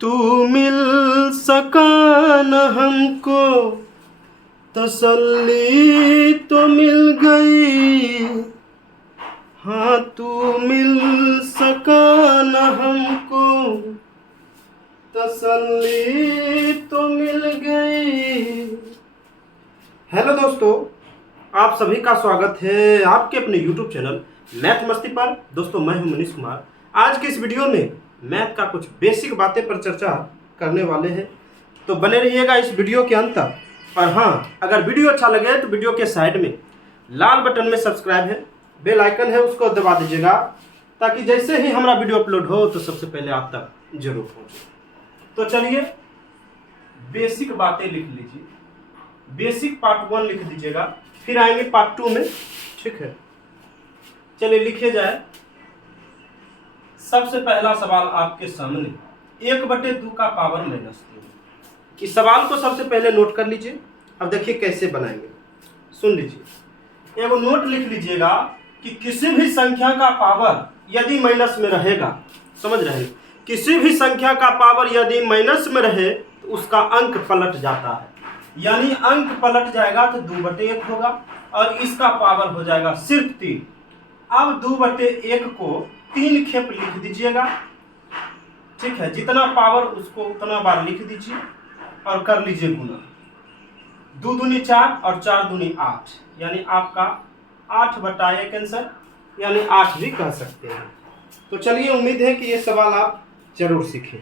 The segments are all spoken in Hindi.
तू मिल सका न हमको, तसल्ली तो मिल गई। हाँ तू मिल सका न हमको, तसल्ली तो मिल गई। हेलो दोस्तों, आप सभी का स्वागत है आपके अपने YouTube चैनल मैथ मस्ती पर। दोस्तों मैं हूं मनीष कुमार। आज के इस वीडियो में मैथ का कुछ बेसिक बातें पर चर्चा करने वाले हैं, तो बने रहिएगा इस वीडियो के अंत तक। और हाँ, अगर वीडियो अच्छा लगे तो वीडियो के साइड में लाल बटन में सब्सक्राइब है, बेल आइकन है, उसको दबा दीजिएगा ताकि जैसे ही हमारा वीडियो अपलोड हो तो सबसे पहले आप तक जरूर पहुँचे। तो चलिए बेसिक बातें लिख लीजिए। बेसिक पार्ट 1 लिख दीजिएगा, फिर आएंगे पार्ट 2 में, ठीक है। चलिए लिखे जाए। सबसे पहला सवाल आपके सामने 1/2 का पावर -3। इस सवाल को सबसे पहले नोट कर लीजिए। अब देखिए कैसे बनाएंगे, सुन लीजिए। एगो नोट लिख लीजिएगा कि किसी भी संख्या का पावर यदि माइनस में रहेगा, समझ रहे हैं, किसी भी संख्या का पावर यदि माइनस में रहे तो उसका अंक पलट जाता है। यानी अंक पलट जाएगा तो 2/1 होगा और इसका पावर हो जाएगा सिर्फ 3। अब 2/1 को 3 खेप लिख दीजिएगा, ठीक है। जितना पावर उसको उतना बार लिख दीजिए और कर लीजिए गुना। 2 दूनी 4 और 4 दूनी 8, यानी आपका 8/1 आंसर, यानी 8 भी कह सकते हैं। तो चलिए, उम्मीद है कि ये सवाल आप जरूर सीखें।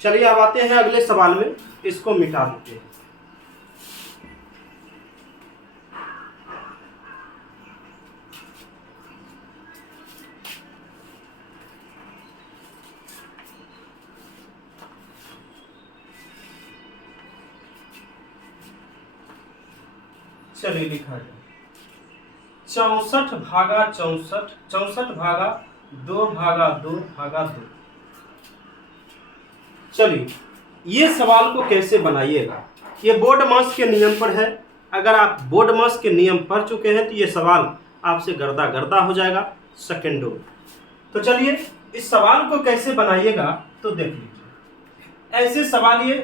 चलिए अब आते हैं अगले सवाल में, इसको मिटा देते हैं। चलिए लिखा जाए 64 भागा 64, 64 भागा 2/2/2। चलिए ये सवाल को कैसे बनाइएगा, ये बोर्ड मास के नियम पर है। अगर आप बोर्ड मास के नियम पढ़ चुके हैं तो ये सवाल आपसे गर्दा गर्दा हो जाएगा सेकेंडों। तो चलिए इस सवाल को कैसे बनाइएगा तो देख लीजिए। ऐसे सवाल ये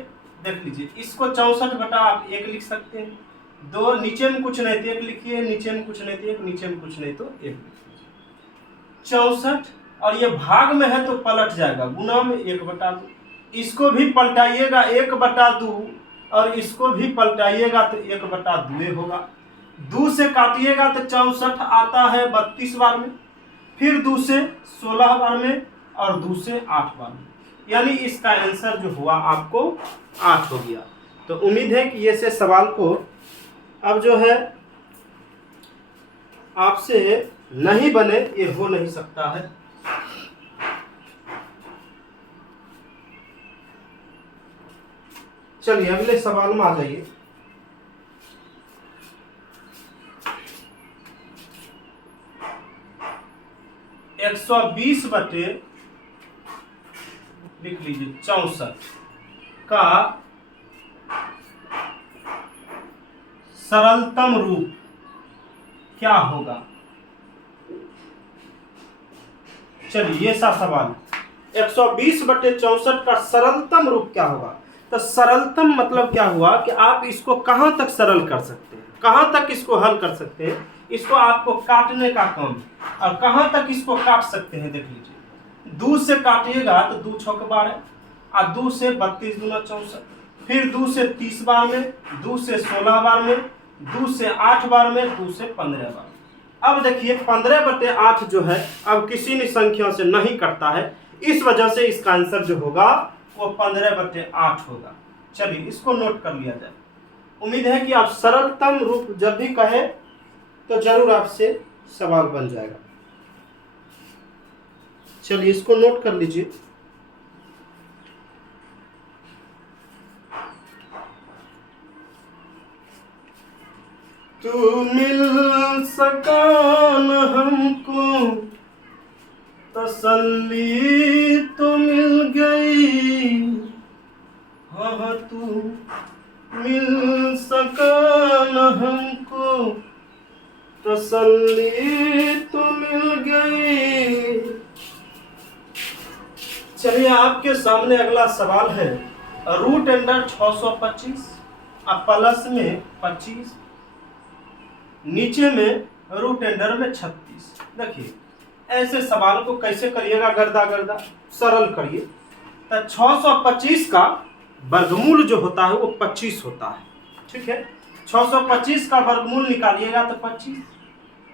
देख लीजिए, इसको 64/1 लिख सकते हैं। 2 नीचे में कुछ नहीं तो 1 लिखिए, नीचे में कुछ नहीं तो 1, नीचे में कुछ नहीं तो 1 लिखिए। 64 और ये भाग में है तो पलट जाएगा, गुना में 1/2। इसको भी पलटाइएगा 1/2 और इसको भी पलटाइएगा तो 1/2 होगा। 2 से काटिएगा तो 64 आता है 32 बार में, फिर 2 से 16 बार में और 2 से 8 बार में, यानी इसका आंसर जो हुआ आपको 8 हो गया। तो उम्मीद है कि ये से सवाल को अब जो है आपसे नहीं बने, ये हो नहीं सकता है। चलिए अगले सवाल में आ जाइए। एक 120 लिख लीजिए 64 का सरलतम रूप क्या होगा। चलिए ये सा सवाल, 120/64 का सरलतम रूप क्या होगा। तो सरलतम मतलब क्या हुआ कि आप इसको कहां तक सरल कर सकते हैं, कहां तक इसको हल कर सकते हैं। इसको आपको काटने का काम, और कहां तक इसको काट सकते हैं देख लीजिए। 2 से काटिएगा तो 2 छक 12 और 2 से 32 दूना 64, फिर 2 से 30 बार में, 2 से 16 बार में, 2 से 8 बार में, 2 से 15 बार। अब देखिए 15/8 जो है अब किसी भी संख्या से नहीं कटता है, इस वजह से इसका आंसर जो होगा वो 15/8 होगा। चलिए इसको नोट कर लिया जाए। उम्मीद है कि आप सरलतम रूप जब भी कहे तो जरूर आपसे सवाल बन जाएगा। चलिए इसको नोट कर लीजिए। तू मिल सका न हमको, तसल्ली तो मिल गई। हाँ तू मिल सका न हमको, तसल्ली तो मिल गई। चलिए आपके सामने अगला सवाल है, रूट अंडर 625 अब प्लस में 25 नीचे में रूट अंडर में 36। देखिए ऐसे सवाल को कैसे करिएगा, गर्दा गर्दा सरल करिए। तो 625 का वर्गमूल जो होता है वो 25 होता है, ठीक है। 625 का वर्गमूल निकालिएगा तो 25,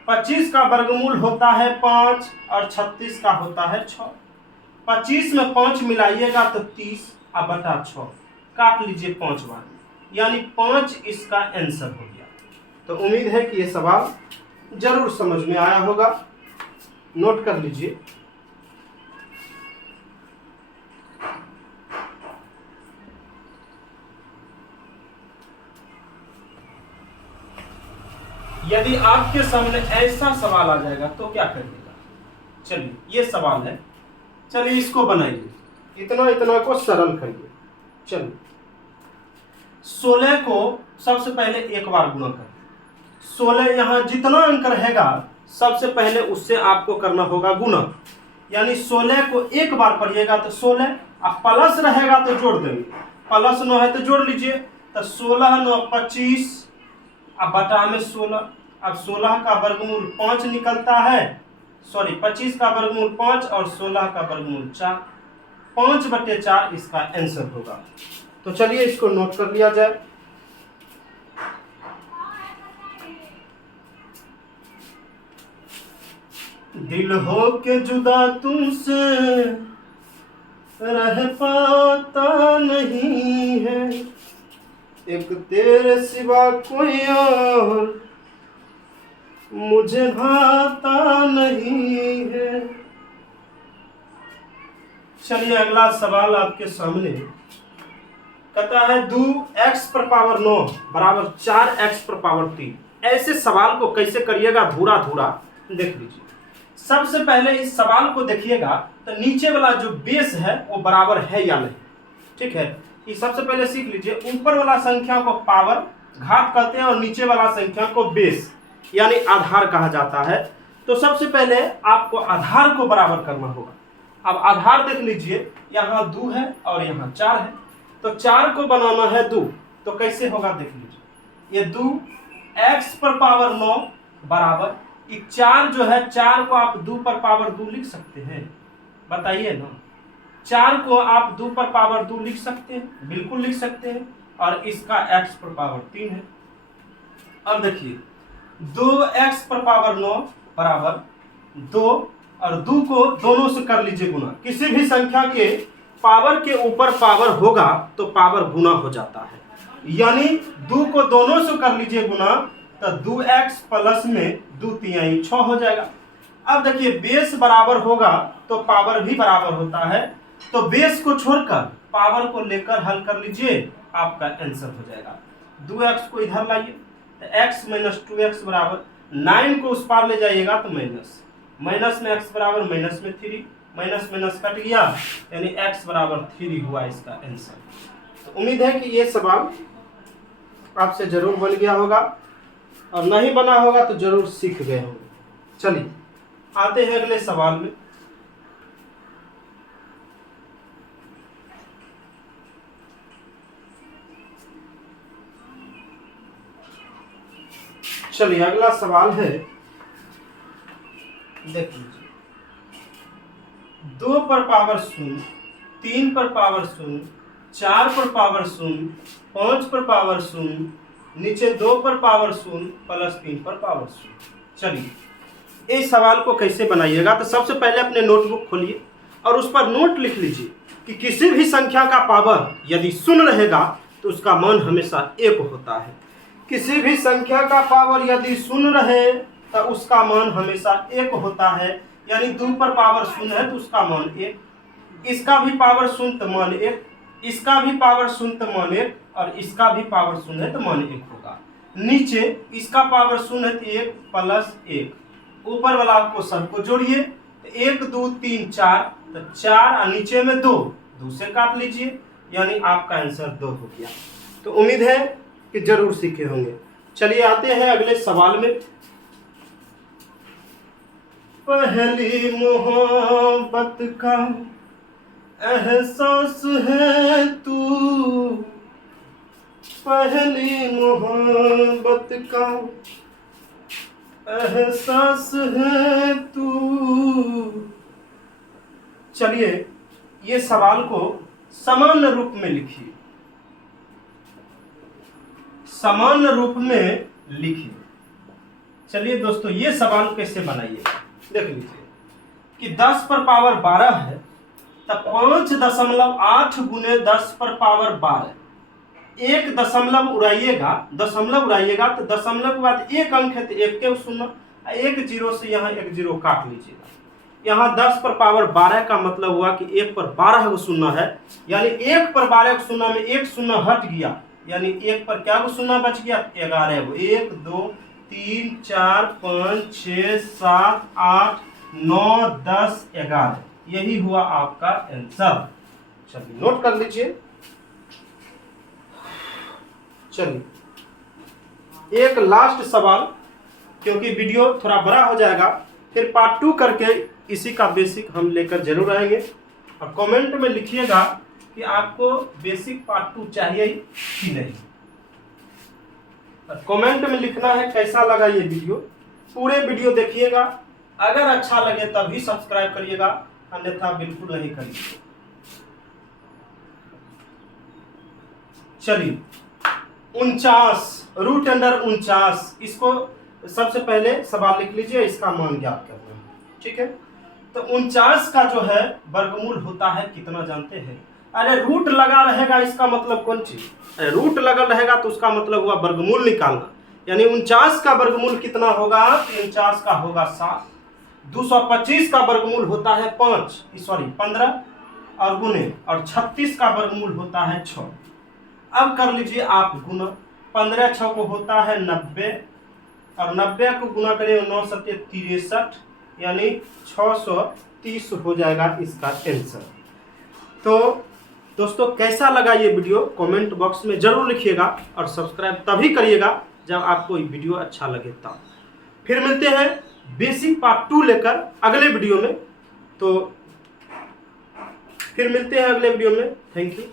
25 का वर्गमूल होता है 5 और 36 का होता है 6। 25 में 5 मिलाइएगा तो 30 और बटा 6 काट लीजिए 5 बार, यानी 5 इसका आंसर हो गया। तो उम्मीद है कि ये सवाल जरूर समझ में आया होगा, नोट कर लीजिए। यदि आपके सामने ऐसा सवाल आ जाएगा तो क्या करिएगा। चलिए ये सवाल है, चलिए इसको बनाइए, इतना इतना को सरल करिए। चलिए 16 को सबसे पहले एक बार गुणा करिए। 16 यहाँ जितना अंक रहेगा सबसे पहले उससे आपको करना होगा गुणा, यानी 16 को एक बार पढ़िएगा तो 16, अब प्लस रहेगा तो जोड़ देंगे, प्लस 9 है तो जोड़ लीजिए, तो 16 9 25 अब बटा में 16। अब 16 का वर्गमूल 5 निकलता है, सॉरी 25 का वर्गमूल 5 और 16 का वर्गमूल 4, 5/4 इसका आंसर होगा। तो चलिए इसको नोट कर लिया जाए। दिल हो के जुदा तुमसे रह पाता नहीं है, एक तेरे सिवा कोई और मुझे भाता नहीं है। चलिए अगला सवाल आपके सामने कहता है 2x पर पावर 9 बराबर 4x पर पावर 3। ऐसे सवाल को कैसे करिएगा धूरा धूरा देख लीजिए। सबसे पहले इस सवाल को देखिएगा तो नीचे वाला जो बेस है वो बराबर है या नहीं, ठीक है। ये सबसे पहले सीख लीजिए, ऊपर वाला संख्या को पावर घात कहते हैं और नीचे वाला संख्या को बेस यानी आधार कहा जाता है। तो सबसे पहले आपको आधार को बराबर करना होगा। अब आधार देख लीजिए, यहाँ 2 है और यहाँ 4 है, तो 4 को बनाना है 2, तो कैसे होगा देख लीजिए। ये 2x पर पावर 9 बराबर 4 जो है 4 को आप 2 पर पावर 2 लिख सकते हैं, बताइए ना। 4 को आप 2 पर पावर 2 लिख सकते हैं, बिल्कुल लिख सकते हैं, और इसका x पर पावर 3 है। अब देखिए 2x पर पावर 9 बराबर 2 और 2 को दोनों से कर लीजिए गुना। किसी भी संख्या के पावर के ऊपर पावर होगा तो पावर गुना हो जाता है, यानी 2 को दोनों से कर लीजिए गुना, तो 2x प्लस में 2 तिहाई 6 हो जाएगा। अब देखिए बेस बराबर होगा तो पावर भी बराबर होता है, तो बेस को छोड़कर पावर को लेकर हल कर लीजिए, आपका आंसर हो जाएगा। 2x को इधर लाइए तो x माइनस 2x बराबर 9 को उस पार ले जाइएगा तो माइनस, माइनस में x बराबर माइनस में 3, माइनस माइनस कट गया यानी x बराबर 3 हुआ इसका आंसर। तो उम्मीद है कि ये सवाल आपसे जरूर बन गया होगा, और नहीं बना होगा तो जरूर सीख गए होंगे। चलिए आते हैं अगले सवाल में। चलिए अगला सवाल है, देख लीजिए। 2 पर पावर 0, 3 पर पावर 0, 4 पर पावर 0, 5 पर पावर 0, नीचे 2 पर पावर 0 प्लस 3 पर पावर 0। चलिए इस सवाल को कैसे बनाइएगा, तो सबसे पहले अपने नोटबुक खोलिए और उस पर नोट लिख लीजिए कि किसी भी संख्या का पावर यदि 0 रहेगा तो उसका मान हमेशा 1 होता है। किसी भी संख्या का पावर यदि 0 रहे तो उसका मान हमेशा 1 होता है, यानी 2 पर पावर 0 है तो उसका मान 1, इसका भी पावर 0 तो मान 1, इसका भी पावर 0 तो मान 1, और इसका भी पावर 0 है तो मान 1 होगा। नीचे इसका पावर 0 है तो 1 प्लस 1, ऊपर वाला आपको सबको जोड़िए तो 1 2 3 4, तो 4 और नीचे में 2, 2 से काट लीजिए, यानी आपका आंसर 2 हो गया। तो उम्मीद है कि जरूर सीखे होंगे। चलिए आते हैं अगले सवाल में। पहली मोहब्बत का एहसास है तू पहली मोहब्बत का, एहसास है तू। चलिए ये सवाल को सामान्य रूप में लिखिए, सामान्य रूप में लिखिए। चलिए दोस्तों ये सवाल कैसे बनाइए, देख लीजिए कि 10 पर पावर 12 है, तब 5.8 गुने 10 पर पावर 12, एक दशमलव उड़ाइएगा, दशमलव उड़ाइएगा तो दशमलव के बाद एक अंक है तो एक के शून्य, एक जीरो से यहाँ एक जीरो काट लीजिएगा। यहाँ 10 पर पावर 12 का मतलब हुआ कि 1 पर 12 गो शून्य है, यानी 1 पर 12 के शून्य में एक शून्य हट गया, यानी 1 पर क्या गो शून्य बच गया, 11 गो। 1 2 3 4 5 6 7 8 9 10 11, यही हुआ आपका आंसर। चलिए नोट कर लीजिए। चलिए एक लास्ट सवाल, क्योंकि वीडियो थोड़ा बड़ा हो जाएगा, फिर पार्ट 2 करके इसी का बेसिक हम लेकर जरूर आएंगे। और कमेंट में लिखिएगा कि आपको बेसिक पार्ट 2 चाहिए कि नहीं। कमेंट में लिखना है कैसा लगा ये वीडियो, पूरे वीडियो देखिएगा, अगर अच्छा लगे तभी सब्सक्राइब करिएगा, अन्यथा बिल्कुल नहीं करिए। चलिए 49 रूट अंडर 49, इसको सबसे पहले सवाल लिख लीजिए, इसका मान ज्ञात करना है, ठीक है। तो 49 का जो है वर्गमूल होता है कितना जानते हैं? अरे रूट लगा रहेगा इसका मतलब कौन चीज, रूट लगा रहेगा तो उसका मतलब हुआ वर्गमूल निकालना, यानी 49 का वर्गमूल कितना होगा, 49 का होगा 7। 225 का वर्गमूल होता है 15 और गुने, और 36 का वर्गमूल होता है 6। अब कर लीजिए आप गुना, 15 6 को होता है 90, और 90 को गुना करें 9 7 63, यानी 630 हो जाएगा इसका आंसर। तो दोस्तों कैसा लगा ये वीडियो कमेंट बॉक्स में जरूर लिखिएगा, और सब्सक्राइब तभी करिएगा जब आपको ये वीडियो अच्छा लगे तब। फिर मिलते हैं बेसिक पार्ट 2 लेकर अगले वीडियो में, तो फिर मिलते हैं अगले वीडियो में। Thank you.